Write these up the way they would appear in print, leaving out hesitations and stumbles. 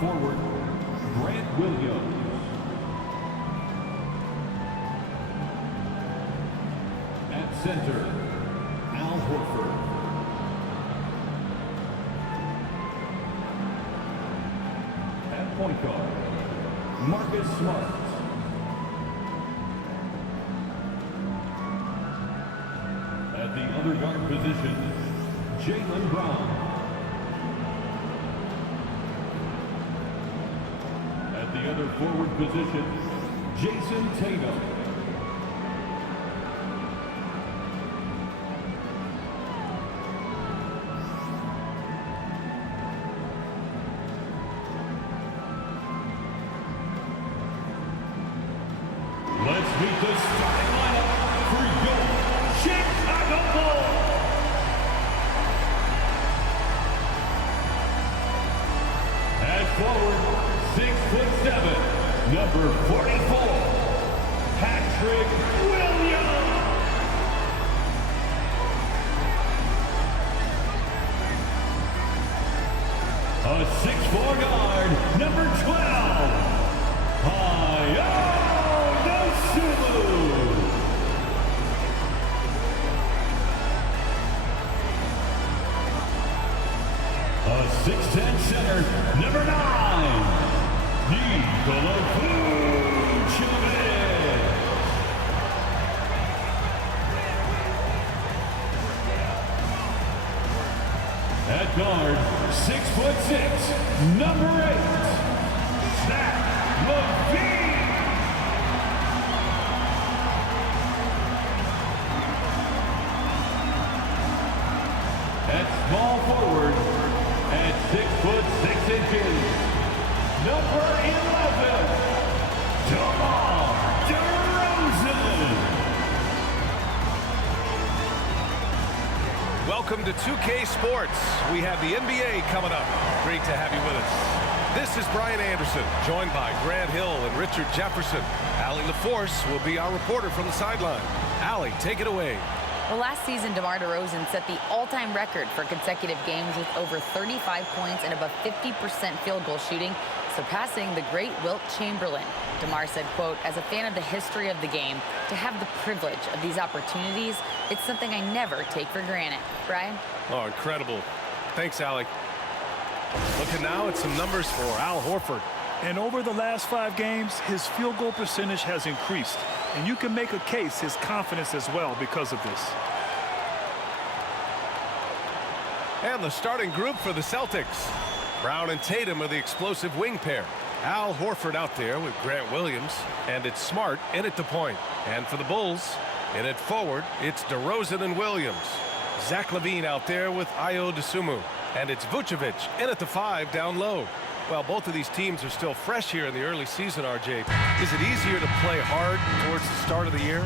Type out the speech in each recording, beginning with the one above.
forward, Grant Williams. At center, Al Horford. At point guard, Marcus Smart. At the other guard position, Jaylen Brown. At the other forward position, Jason Tatum. Let's meet the starting lineup for your Chicago Bulls. At forward, 6'7", number 44, Patrick Williams. A 6'4" guard, number 12, a 6'10" center, number 9, Nikola Vucevic. At guard, 6'6", number 8, Zach LaVine. At small forward, at 6'6", number 11, DeMar DeRozan. Welcome to 2K Sports. We have the NBA coming up. Great to have you with us. This is Brian Anderson, joined by Grant Hill and Richard Jefferson. Allie LaForce will be our reporter from the sideline. Allie, take it away. Well, last season, DeMar DeRozan set the all-time record for consecutive games with over 35 points and above 50% field goal shooting, surpassing the great Wilt Chamberlain. DeMar said, quote, "As a fan of the history of the game, to have the privilege of these opportunities, it's something I never take for granted." Brian? Oh, incredible. Thanks, Allie. Looking now at some numbers for Al Horford. And over the last 5 games, his field goal percentage has increased. And you can make a case his confidence as well because of this. And the starting group for the Celtics. Brown and Tatum are the explosive wing pair. Al Horford out there with Grant Williams. And it's Smart in at the point. And for the Bulls, in at forward, it's DeRozan and Williams. Zach LaVine out there with Ayo Dosunmu. And it's Vucevic in at the 5 down low. Well, both of these teams are still fresh here in the early season, RJ. Is it easier to play hard towards the start of the year?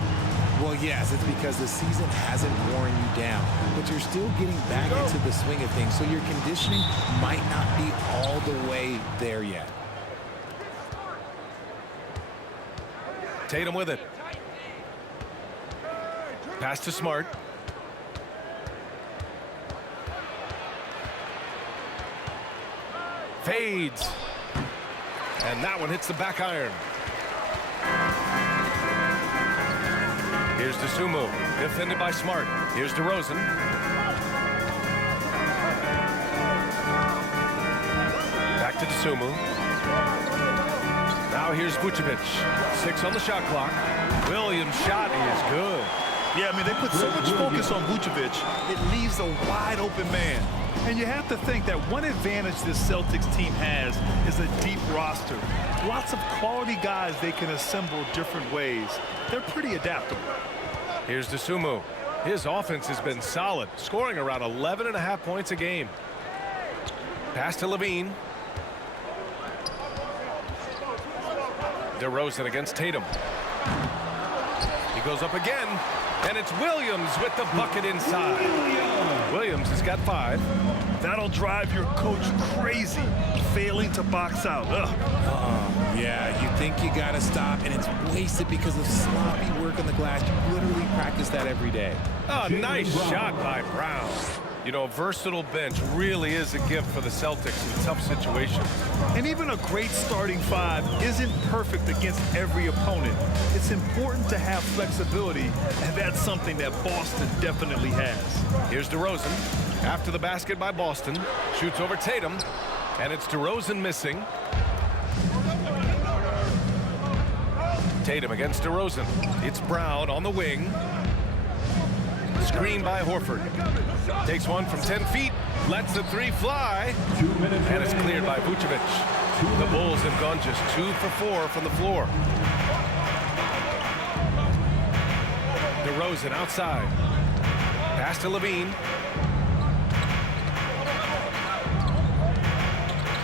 Well, yes, it's because the season hasn't worn you down, but you're still getting back into the swing of things, so your conditioning might not be all the way there yet. Tatum with it. Pass to Smart. Fades. And that one hits the back iron. Here's Dosunmu, defended by Smart. Here's DeRozan. Back to Dosunmu. Now here's Vucevic. 6 on the shot clock. Williams' shot is good. Yeah, I mean, they put so much focus on Vucevic, it leaves a wide open man. And you have to think that one advantage this Celtics team has is a deep roster. Lots of quality guys they can assemble different ways. They're pretty adaptable. Here's Dosunmu. His offense has been solid, scoring around 11.5 points a game. Pass to LaVine. DeRozan against Tatum. He goes up again, and it's Williams with the bucket inside. Williams has got 5. That'll drive your coach crazy, failing to box out. Yeah, you think you got to stop, and it's wasted because of sloppy work on the glass. You literally practice that every day. Oh, nice shot by Brown. You know, a versatile bench really is a gift for the Celtics in tough situations. And even a great starting five isn't perfect against every opponent. It's important to have flexibility, and that's something that Boston definitely has. Here's DeRozan. After the basket by Boston. Shoots over Tatum. And it's DeRozan missing. Tatum against DeRozan. It's Brown on the wing. Screen by Horford. Takes one from 10 feet. Lets the three fly. And it's cleared by Vucevic. The Bulls have gone just 2 for 4 from the floor. DeRozan outside. Pass to Levine.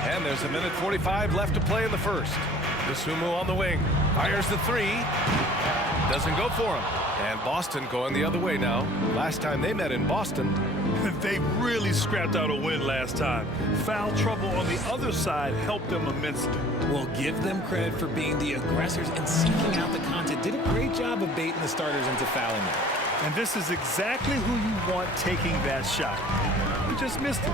And there's a minute 45 left to play in the first. Dosunmu on the wing. Fires the three. Doesn't go for him. And Boston going the other way now. Last time they met in Boston. They really scrapped out a win last time. Foul trouble on the other side helped them immensely. Well, give them credit for being the aggressors and seeking out the content. Did a great job of baiting the starters into fouling them. And this is exactly who you want taking that shot. You just missed it.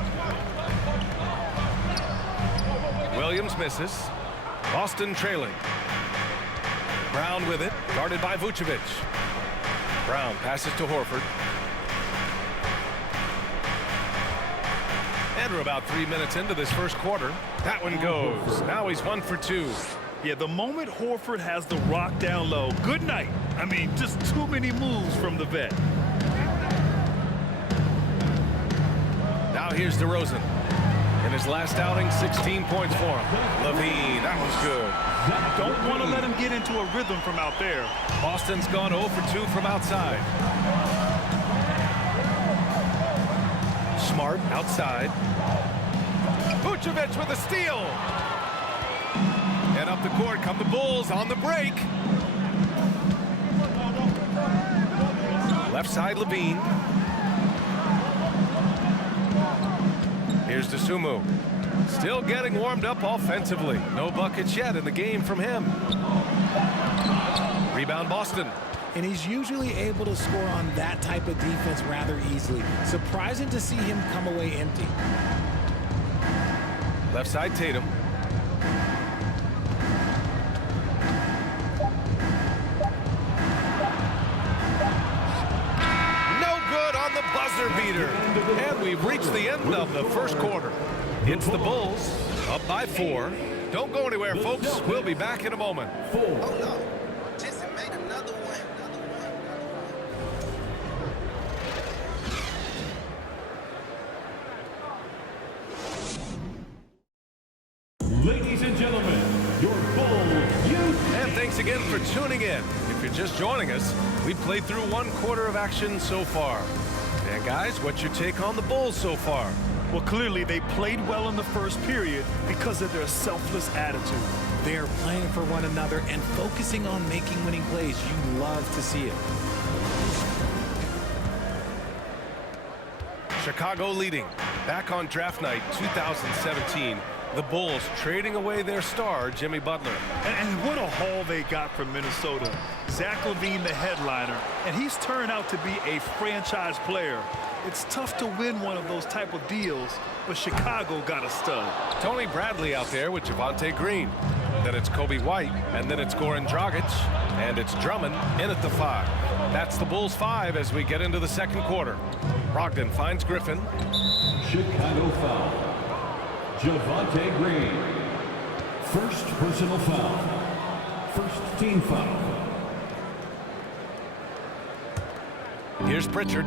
Williams misses. Boston trailing. Brown with it, guarded by Vucevic. Brown passes to Horford. And we're about 3 minutes into this first quarter. That one goes. Now he's 1 for 2. Yeah, the moment Horford has the rock down low, good night. I mean, just too many moves from the vet. Now here's DeRozan. In his last outing, 16 points for him. Levine, that was good. Don't want to let him get into a rhythm from out there. Boston's gone 0 for 2 from outside. Smart outside. Vucevic with a steal. And up the court come the Bulls on the break. Left side Levine. Here's Dosunmu. Still getting warmed up offensively. No buckets yet in the game from him. Rebound Boston. And he's usually able to score on that type of defense rather easily. Surprising to see him come away empty. Left side Tatum. No good on the buzzer beater. And we've reached the end of the first quarter. It's the Bulls up by 4. Don't go anywhere, folks. We'll be back in a moment. Ladies and gentlemen, your Bulls youth. And thanks again for tuning in. If you're just joining us, we played through 1 quarter of action so far. And guys, what's your take on the Bulls so far? Well, clearly they played well in the first period because of their selfless attitude. They're playing for one another and focusing on making winning plays. You love to see it. Chicago leading. Back on draft night 2017. The Bulls trading away their star, Jimmy Butler. And what a haul they got from Minnesota. Zach LaVine, the headliner, and he's turned out to be a franchise player. It's tough to win one of those type of deals, but Chicago got a stud. Tony Bradley out there with Javonte Green. Then it's Kobe White, and then it's Goran Dragic, and it's Drummond in at the 5. That's the Bulls 5 as we get into the second quarter. Brogdon finds Griffin. Chicago foul. Javonte Green. First personal foul. First team foul. Here's Pritchard.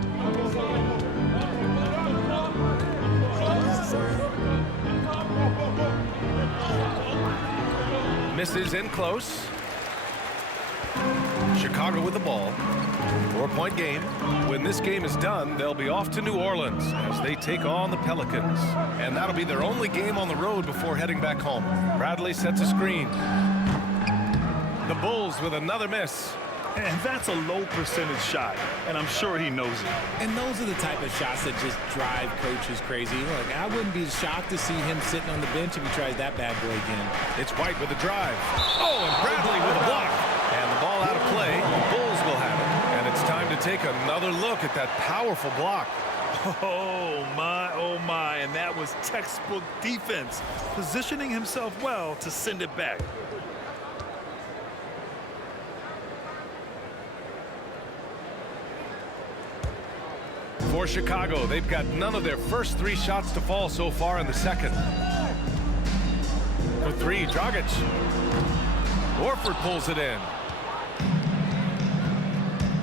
Misses in close. Chicago with the ball. 4-point game. When this game is done, they'll be off to New Orleans as they take on the Pelicans. And that'll be their only game on the road before heading back home. Bradley sets a screen. The Bulls with another miss. And that's a low percentage shot, and I'm sure he knows it. And those are the type of shots that just drive coaches crazy. Look, I wouldn't be shocked to see him sitting on the bench if he tries that bad boy again. It's White with a drive. Oh, and Bradley with a block. And the ball out of play. The Bulls will have it. And it's time to take another look at that powerful block. Oh my, and that was textbook defense, positioning himself well to send it back. For Chicago, they've got none of their first 3 shots to fall so far in the second. For 3, Dragic. Horford pulls it in.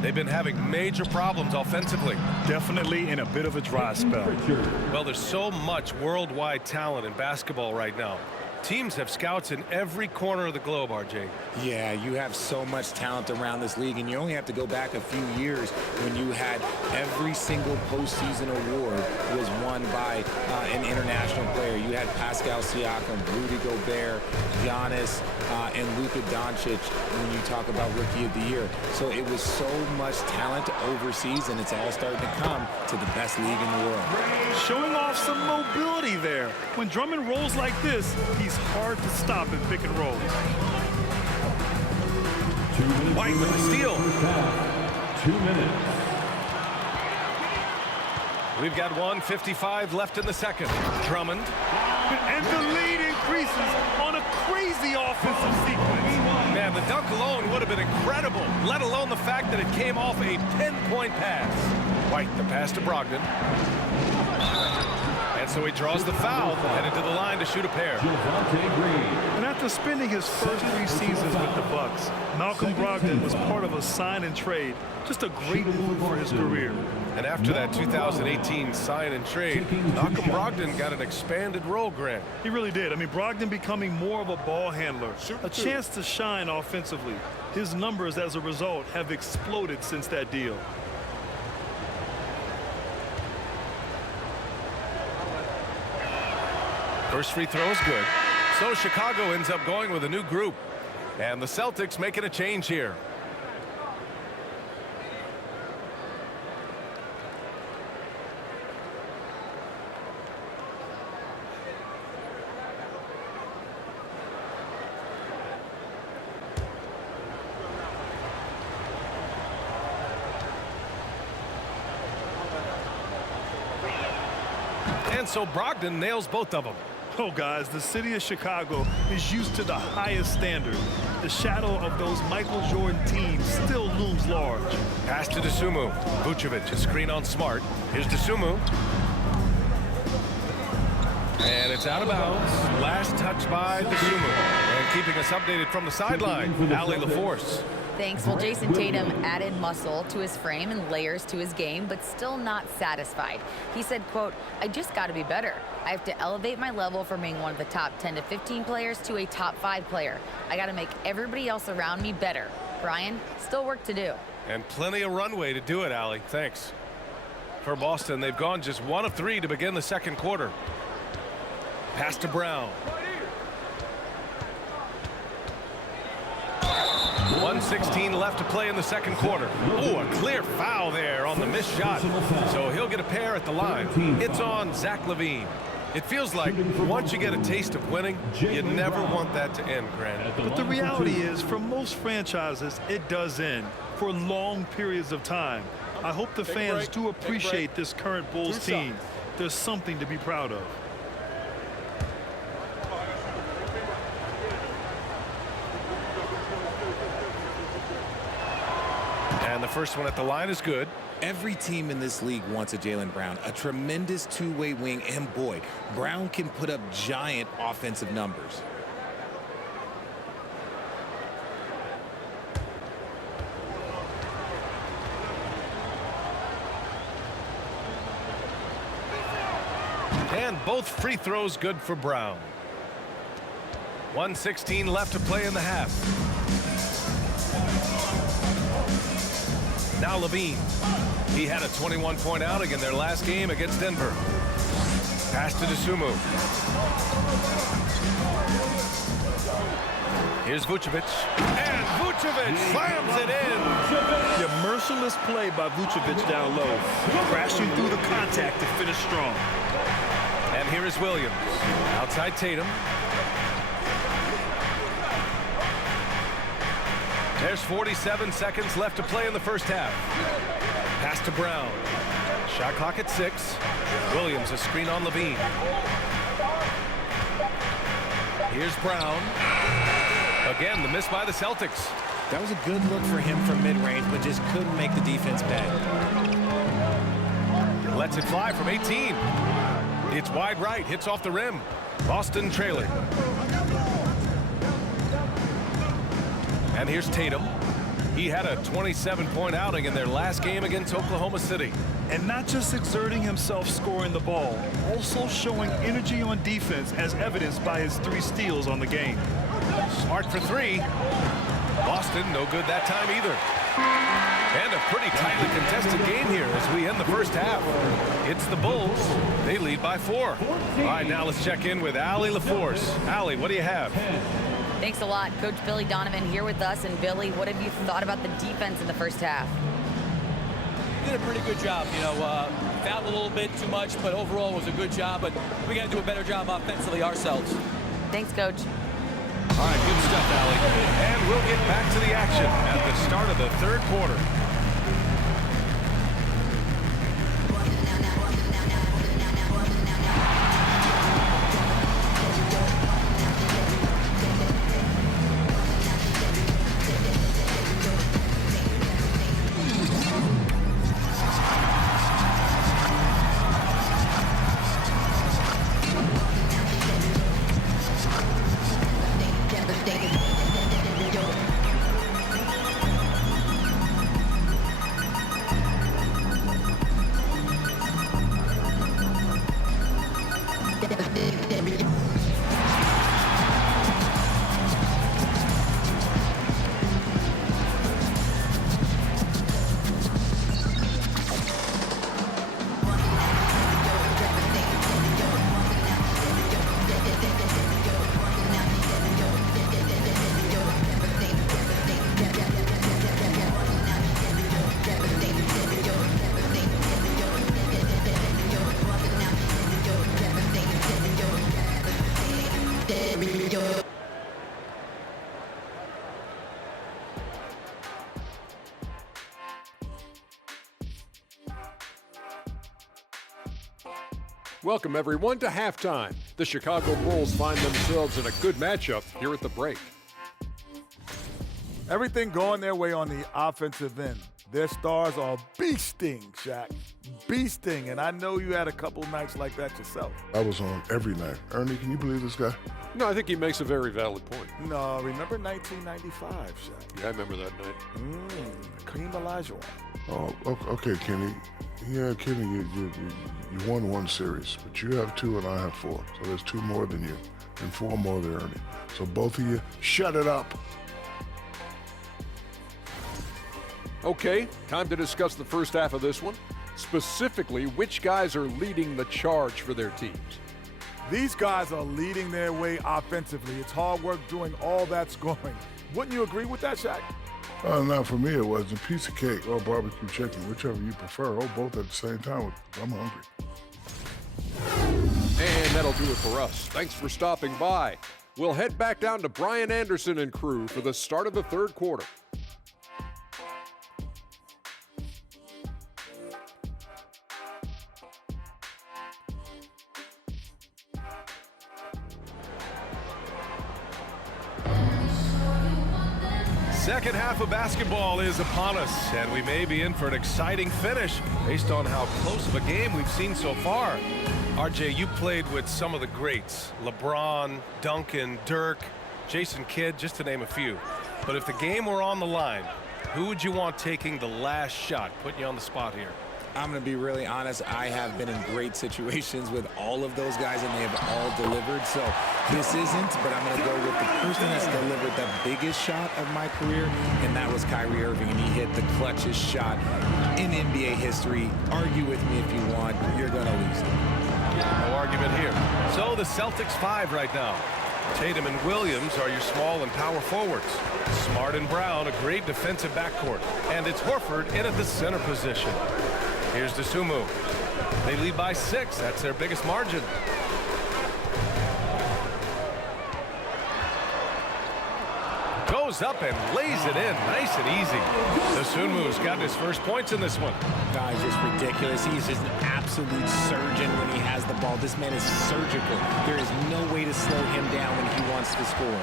They've been having major problems offensively. Definitely in a bit of a dry spell. Well, there's so much worldwide talent in basketball right now. Teams have scouts in every corner of the globe, RJ. Yeah, you have so much talent around this league, and you only have to go back a few years when you had every single postseason award was won by an international player. You had Pascal Siakam, Rudy Gobert, Giannis, and Luka Doncic when you talk about Rookie of the Year. So it was so much talent overseas, and it's all starting to come to the best league in the world. Showing off some mobility there. When Drummond rolls like this, he's hard to stop in pick and roll. White with the steal. 2 minutes. We've got 1:55 left in the second. Drummond. And the lead increases on a crazy offensive sequence. Man, the dunk alone would have been incredible, let alone the fact that it came off a 10-point pass. White, the pass to Brogdon. And so he draws the foul, headed to the line to shoot a pair. And after spending his first 3 seasons with the Bucks, Malcolm Brogdon was part of a sign and trade. Just a great move for his career. And after that 2018 sign and trade, Malcolm Brogdon got an expanded role, Grant. He really did. I mean, Brogdon becoming more of a ball handler, a chance to shine offensively. His numbers as a result have exploded since that deal. First free throw is good. So Chicago ends up going with a new group. And the Celtics making a change here. And so Brogdon nails both of them. Oh, guys, the city of Chicago is used to the highest standard. The shadow of those Michael Jordan teams still looms large. Pass to Dosunmu. Vucevic, a screen on Smart. Here's Dosunmu. And it's out of bounds. Last touch by Dosunmu. And keeping us updated from the sideline, Allie LaForce. Thanks. Well, Jason Tatum added muscle to his frame and layers to his game, but still not satisfied. He said, quote, "I just got to be better. I have to elevate my level from being one of the top 10 to 15 players to a top 5 player. I got to make everybody else around me better. Brian, still work to do." And plenty of runway to do it, Allie. Thanks. For Boston, they've gone just 1 of 3 to begin the second quarter. Pass to Brown. 1:16 left to play in the second quarter. Oh, a clear foul there on the missed shot. So he'll get a pair at the line. It's on Zach LaVine. It feels like once you get a taste of winning, you never want that to end, Grant. But the reality is, for most franchises, it does end for long periods of time. I hope the fans do appreciate this current Bulls team. There's something to be proud of. And the first one at the line is good. Every team in this league wants a Jaylen Brown, a tremendous two-way wing, and boy, Brown can put up giant offensive numbers. And both free throws good for Brown. 1:16 left to play in the half. Now LaVine. He had a 21-point outing in their last game against Denver. Pass to Dosunmu. Here's Vucevic. And Vucevic slams it in. Your merciless play by Vucevic down low. Crashing through the contact to finish strong. And here is Williams. Outside Tatum. There's 47 seconds left to play in the first half. Pass to Brown. Shot clock at 6. Williams a screen on Levine. Here's Brown. Again, the miss by the Celtics. That was a good look for him from mid-range, but just couldn't make the defense pay. Lets it fly from 18. It's wide right, hits off the rim. Boston trailing. And here's Tatum. He had a 27-point outing in their last game against Oklahoma City. And not just exerting himself scoring the ball, also showing energy on defense as evidenced by his 3 steals on the game. Smart for 3. Boston no good that time either. And a pretty tightly contested game here as we end the first half. It's the Bulls. They lead by 4. All right, now let's check in with Allie LaForce. Allie, what do you have? Thanks a lot. Coach Billy Donovan here with us. And Billy, what have you thought about the defense in the first half? Did a pretty good job. Fouled a little bit too much, but overall it was a good job. But we got to do a better job offensively ourselves. Thanks, Coach. All right, good stuff, Allie. And we'll get back to the action at the start of the third quarter. Welcome, everyone, to halftime. The Chicago Bulls find themselves in a good matchup here at the break. Everything going their way on the offensive end. Their stars are beasting, Shaq. Beasting. And I know you had a couple nights like that yourself. I was on every night. Ernie, can you believe this guy? No, I think he makes a very valid point. No, remember 1995, Shaq? Yeah, I remember that night. Kareem Olajuwon. Oh, okay, Kenny. Yeah, Kenny, you won 1 series, but you have 2 and I have 4. So there's 2 more than you and 4 more than Ernie. So both of you, shut it up. Okay, time to discuss the first half of this one. Specifically, which guys are leading the charge for their teams? These guys are leading their way offensively. It's hard work doing all that scoring. Wouldn't you agree with that, Shaq? Not for me, it was a piece of cake or barbecue chicken, whichever you prefer, or both at the same time. I'm hungry. And that'll do it for us. Thanks for stopping by. We'll head back down to Brian Anderson and crew for the start of the third quarter. Second half of basketball is upon us, and we may be in for an exciting finish based on how close of a game we've seen so far. RJ, you played with some of the greats, LeBron, Duncan, Dirk, Jason Kidd, just to name a few. But if the game were on the line, who would you want taking the last shot? Putting you on the spot here. I'm going to be really honest. I have been in great situations with all of those guys, and they have all delivered. So this isn't, but I'm going to go with the person that's delivered the biggest shot of my career, and that was Kyrie Irving, and he hit the clutchest shot in NBA history. Argue with me if you want. You're going to lose it. No argument here. So the Celtics 5 right now. Tatum and Williams are your small and power forwards. Smart and Brown, a great defensive backcourt. And it's Horford in at the center position. Here's Dosunmu. They lead by 6. That's their biggest margin. Goes up and lays it in nice and easy. The Sunmu's got his first points in this one. Guys, just ridiculous. He's just an absolute surgeon when he has the ball. This man is surgical. There is no way to slow him down when he wants to score.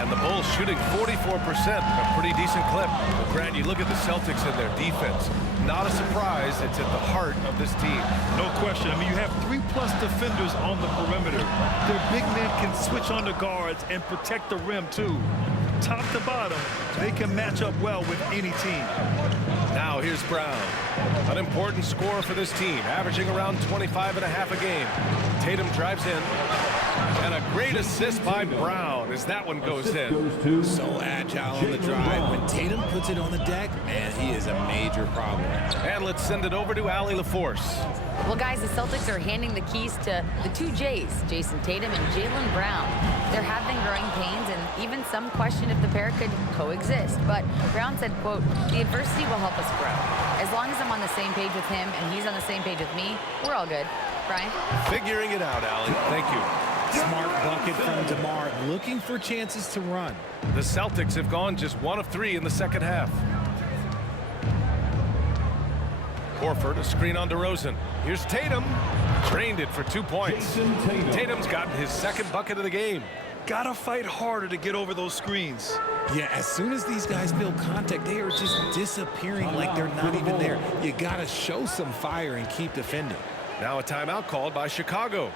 And the Bulls shooting 44%, a pretty decent clip. Well, Grant, you look at the Celtics and their defense. Not a surprise, it's at the heart of this team. No question. I mean, you have 3+ defenders on the perimeter. Their big men can switch on the guards and protect the rim, too. Top to bottom, they can match up well with any team. Now here's Brown. An important scorer for this team, averaging around 25.5 a game. Tatum drives in. And a great assist by Brown as that one goes in. So agile on the drive. When Tatum puts it on the deck, man, he is a major problem. And let's send it over to Allie LaForce. Well, guys, the Celtics are handing the keys to the two J's, Jason Tatum and Jaylen Brown. There have been growing pains and even some question if the pair could coexist. But Brown said, quote, "The adversity will help us grow. As long as I'm on the same page with him and he's on the same page with me, we're all good." Brian? Figuring it out, Allie. Thank you. Smart bucket from DeMar, looking for chances to run. The Celtics have gone just 1 of 3 in the second half. Horford, a screen on DeRozan. Here's Tatum. Drained it for 2 points. Tatum's gotten his second bucket of the game. Gotta fight harder to get over those screens. Yeah, as soon as these guys feel contact, they are just disappearing like they're not even there. You gotta show some fire and keep defending. Now a timeout called by Chicago.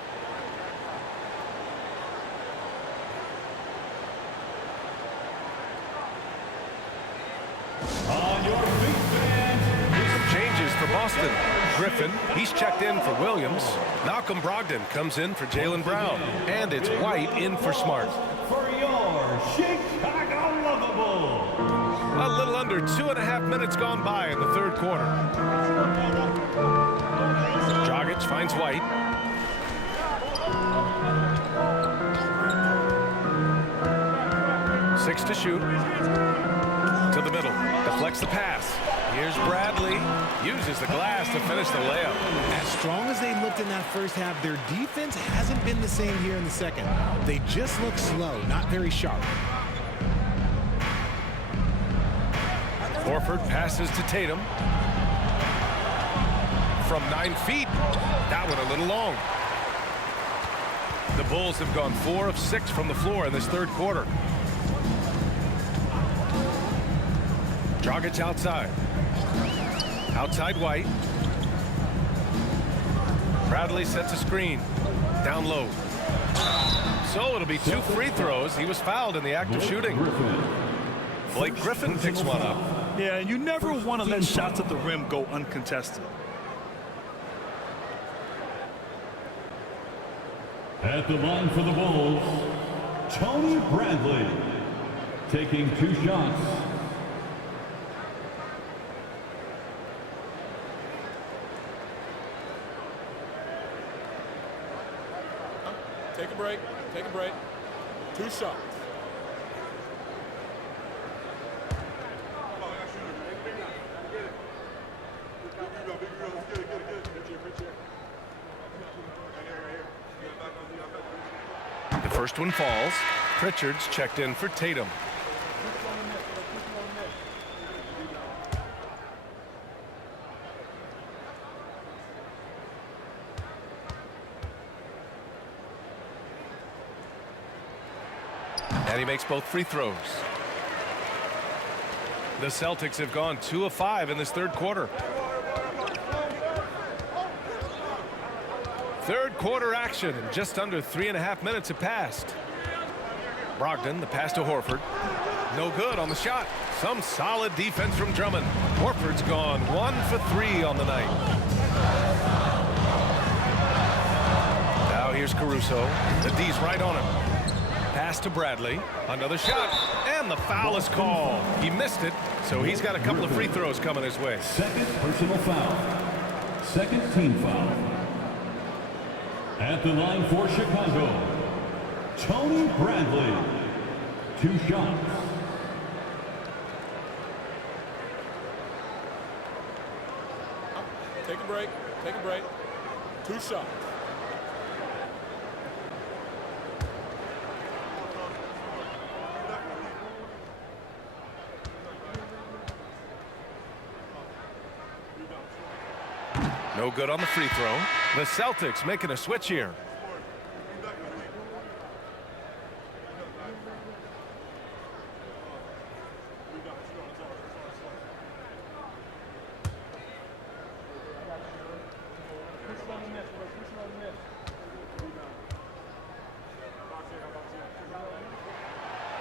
On your feet, fans. Some changes for Boston. Griffin, he's checked in for Williams. Malcolm Brogdon comes in for Jaylen Brown. And it's White in for Smart. For your Chicago Lovable. A little under 2.5 minutes gone by in the third quarter. Dragic finds White. Six to shoot. To the middle. Deflects the pass. Here's Bradley. Uses the glass to finish the layup. As strong as they looked in that first half, their defense hasn't been the same here in the second. They just look slow, not very sharp. Horford passes to Tatum. From 9 feet. That one a little long. The Bulls have gone 4 of 6 from the floor in this third quarter. Dragic outside. Outside White. Bradley sets a screen. Down low. So it'll be 2 free throws. He was fouled in the act of shooting. Blake Griffin picks one up. Yeah, and you never want to let shots at the rim go uncontested. At the line for the Bulls, Tony Bradley taking 2 shots. Take a break. Take a break. 2 shots. The first one falls. Pritchard's checked in for Tatum. And he makes both free throws. The Celtics have gone 2 of 5 in this third quarter. Third quarter action, and just under 3.5 minutes have passed. Brogdon, the pass to Horford. No good on the shot. Some solid defense from Drummond. Horford's gone 1 for 3 on the night. Now here's Caruso. The D's right on him. Pass to Bradley. Another shot. And the foul is called. He missed it, so he's got a couple of free throws coming his way. Second personal foul. Second team foul. At the line for Chicago, Tony Bradley. 2 shots. Take a break. Take a break. 2 shots. No good on the free throw. The Celtics making a switch here.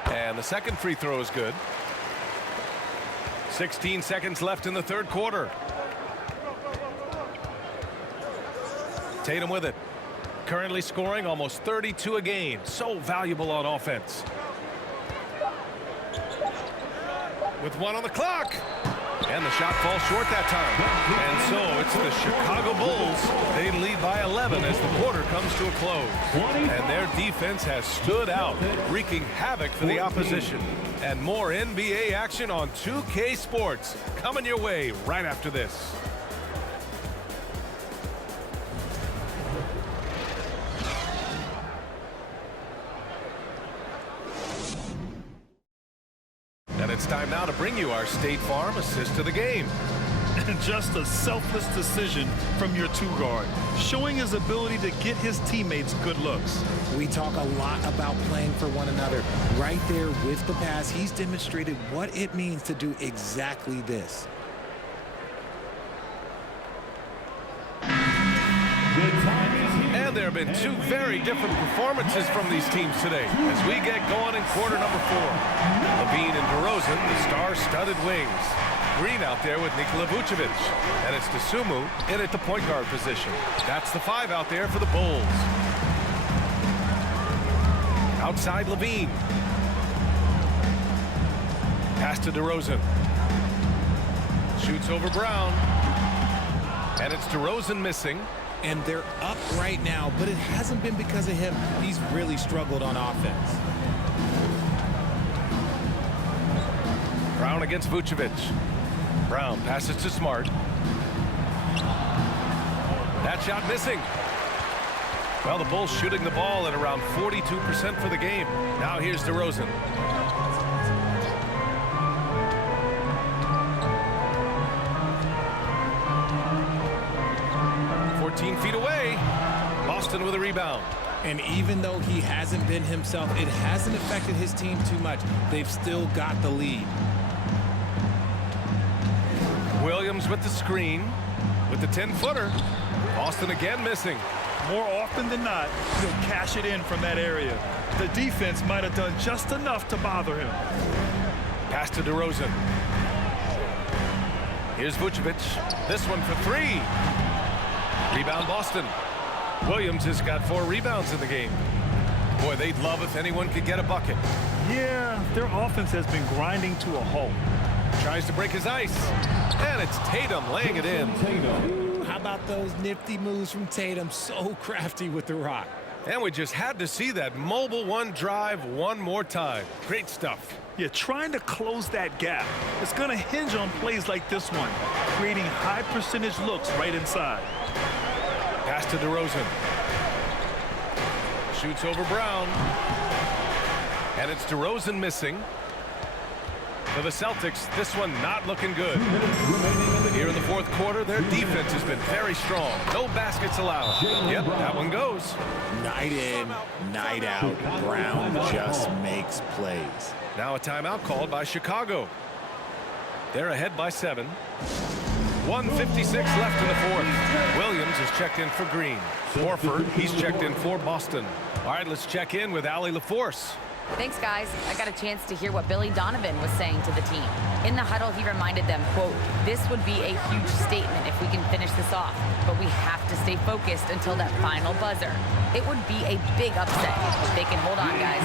And the second free throw is good. 16 seconds left in the third quarter. Tatum with it. Currently scoring almost 32 a game. So valuable on offense. With one on the clock. And the shot falls short that time. And so it's the Chicago Bulls. They lead by 11 as the quarter comes to a close. And their defense has stood out, wreaking havoc for the opposition. And more NBA action on 2K Sports coming your way right after this. And it's time now to bring you our State Farm assist to the game. Just a selfless decision from your two-guard, showing his ability to get his teammates good looks. We talk a lot about playing for one another. Right there with the pass, he's demonstrated what it means to do exactly this. And there have been two very different performances from these teams today as we get going in quarter number 4. Levine and DeRozan, the star-studded wings. Green out there with Nikola Vucevic. And it's Dosunmu in at the point guard position. That's the 5 out there for the Bulls. Outside Levine. Pass to DeRozan. Shoots over Brown. And it's DeRozan missing. And they're up right now, but it hasn't been because of him. He's really struggled on offense. Brown against Vucevic. Brown passes to Smart. That shot missing. Well, the Bulls shooting the ball at around 42% for the game. Now here's DeRozan. Feet away. Boston with a rebound. And even though he hasn't been himself, it hasn't affected his team too much. They've still got the lead. Williams with the screen. With the 10-footer. Boston again missing. More often than not, he'll cash it in from that area. The defense might have done just enough to bother him. Pass to DeRozan. Here's Vucevic. This one for 3. Rebound Boston. Williams has got 4 rebounds in the game. Boy, they'd love if anyone could get a bucket. Yeah, their offense has been grinding to a halt. Tries to break his ice. And it's Tatum laying it in. How about those nifty moves from Tatum? So crafty with the rock. And we just had to see that mobile one drive one more time. Great stuff. Yeah, trying to close that gap. It's going to hinge on plays like this one, creating high percentage looks right inside. Pass to DeRozan. Shoots over Brown. And it's DeRozan missing. For the Celtics, this one not looking good. Here in the fourth quarter, their defense has been very strong. No baskets allowed. Yep, that one goes. Night in, night out, Brown just makes plays. Now a timeout called by Chicago. They're ahead by 7. 1:56 left in the fourth. Williams is checked in for Green. Horford, he's checked in for Boston. All right, let's check in with Allie LaForce. Thanks, guys. I got a chance to hear what Billy Donovan was saying to the team. In the huddle, he reminded them, quote, "This would be a huge statement if we can finish this off, but we have to stay focused until that final buzzer. It would be a big upset if they can hold on, guys."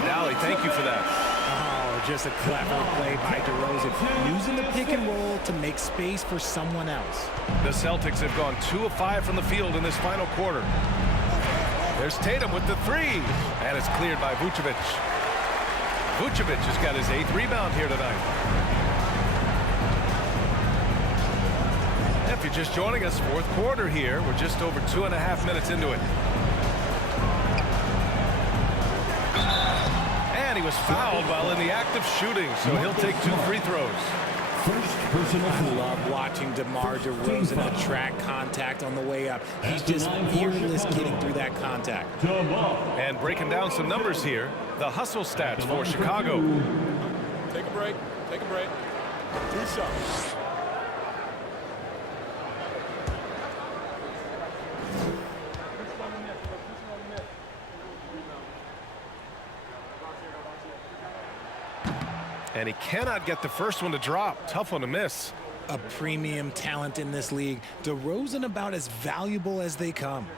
And Allie, thank you for that. Oh, just a clever play by DeRozan, using the pick and roll to make space for someone else. The Celtics have gone 2 of 5 from the field in this final quarter. There's Tatum with the 3, and it's cleared by Vucevic. Vucevic has got his 8th rebound here tonight. If you're just joining us, fourth quarter here. We're just over 2.5 minutes into it. And he was fouled while in the act of shooting, so he'll take 2 free throws. First personal I foul. love watching DeMar DeRozan attract contact on the way up. He's just fearless getting through that contact. And breaking down some numbers here, the hustle stats for Chicago. Take a break. Take a break. 2 shots. And he cannot get the first one to drop. Tough one to miss. A premium talent in this league. DeRozan about as valuable as they come.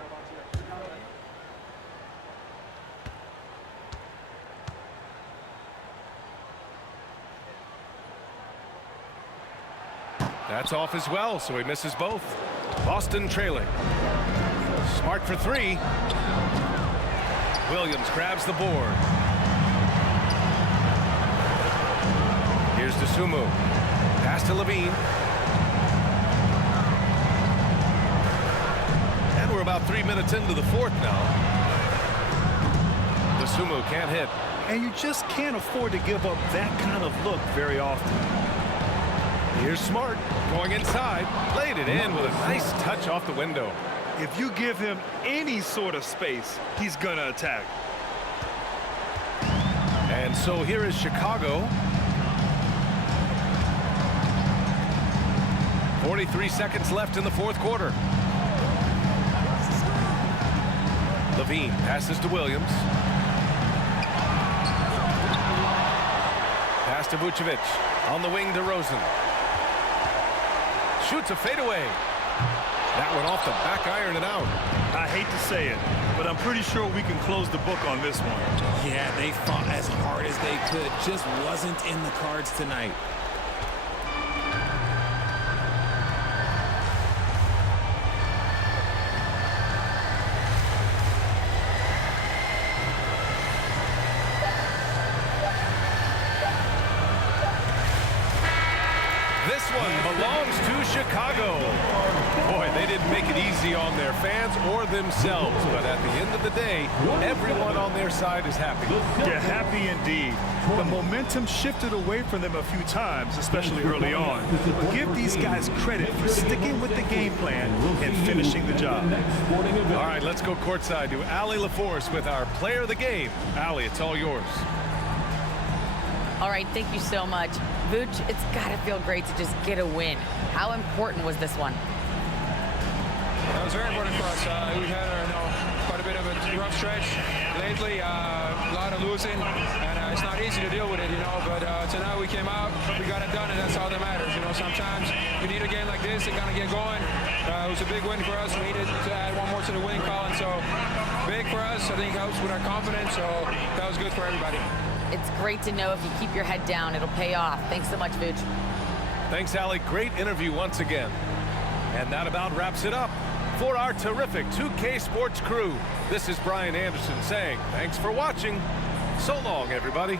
That's off as well, so he misses both. Boston trailing. Smart for 3. Williams grabs the board. Here's DeSumo. Pass to Levine. And we're about 3 minutes into the fourth now. DeSumo can't hit. And you just can't afford to give up that kind of look very often. Here's Smart going inside. Laid it in with a nice touch off the window. If you give him any sort of space, he's going to attack. And so here is Chicago. 43 seconds left in the fourth quarter. Levine passes to Williams. Pass to Vucevic. On the wing to Rosen. Shoots a fadeaway. That one off the back iron and out. I hate to say it, but I'm pretty sure we can close the book on this one. Yeah, they fought as hard as they could. Just wasn't in the cards tonight. This one belongs to Chicago. Boy, they didn't make it easy on their fans or themselves, but at the end of the day, everyone on their side is happy. Yeah, happy indeed. The momentum shifted away from them a few times, especially early on. But give these guys credit for sticking with the game plan and finishing the job. All right, let's go courtside to Allie LaForce with our player of the game. Allie, it's all yours. All right, thank you so much. Vooch, it's got to feel great to just get a win. How important was this one? It was very important for us. We've had quite a bit of a rough stretch lately, a lot of losing, and it's not easy to deal with it, but tonight we came out, we got it done, and that's all that matters. Sometimes you need a game like this to kind of get going. It was a big win for us. We needed to add one more to the winning column, so big for us. I think it helps with our confidence, so that was good for everybody. It's great to know if you keep your head down, it'll pay off. Thanks so much, Vooch. Thanks, Allie. Great interview once again. And that about wraps it up. For our terrific 2K Sports crew, this is Brian Anderson saying thanks for watching. So long, everybody.